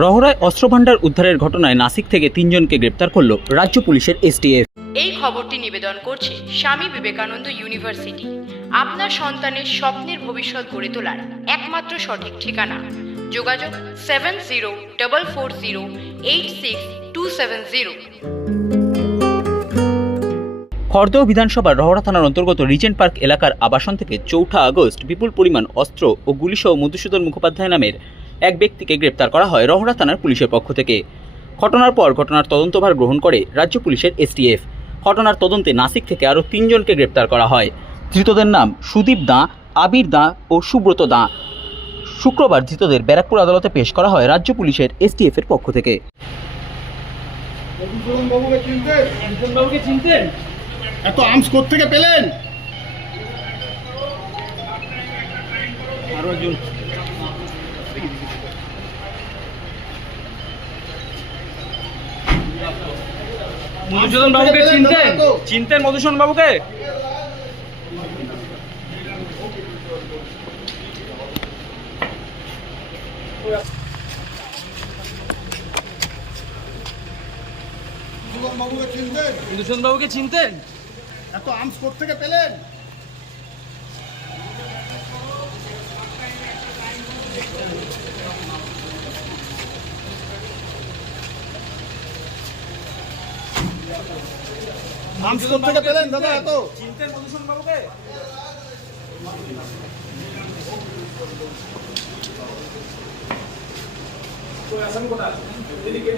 রহরায় অস্ত্রভান্ডার উদ্ধারের ঘটনায় নাসিক থেকে 3 জনকে গ্রেপ্তার করল রাজ্য পুলিশের এসটিএফ। এই খবরটি নিবেদন করছে স্বামী বিবেকানন্দ ইউনিভার্সিটি, আপনার সন্তানের স্বপ্নের ভবিষ্যৎ গড়ে তোলার একমাত্র সঠিক ঠিকানা। যোগাযোগ 7044086270। খড়দহ বিধানসভার রহরা থানার অন্তর্গত রিজেন্ট পার্ক এলাকার আবাসন থেকে 4 আগস্ট বিপুল পরিমাণ অস্ত্র ও গুলিসহ মধুসূদন মুখোপাধ্যায় নামের এক ব্যক্তিকে গ্রেপ্তার করা হয় রহরা থানার পুলিশের পক্ষ থেকে। ঘটনার পর ঘটনার তদন্তভার গ্রহণ করে রাজ্য পুলিশের এসটিএফ। ঘটনার তদন্তে নাসিক থেকে আরও 3 জনকে গ্রেপ্তার করা হয়। ধৃতদের নাম সুদীপ দাঁ, আবির দাঁ ও সুব্রত দাঁ। শুক্রবার ধৃতদের ব্যারাকপুর আদালতে পেশ করা হয় রাজ্য পুলিশের এসটিএফ এর পক্ষ থেকে। বাবুকে চিনতেন? এত আর্মস কোত্থেকে পেলেন? আরো একজন মধুসূদন বাবুকে চিনতেন মধুসূদন বাবুকে? মধুসূদন বাবুকে চিনতেন? এত আর্মস কোত্থেকে পেলেন? আর্মস কোত্থেকে পেলেন দাদা? এত চিনতেন মধুসূদন বাবুকে? আসামি কোথায়? এদিকে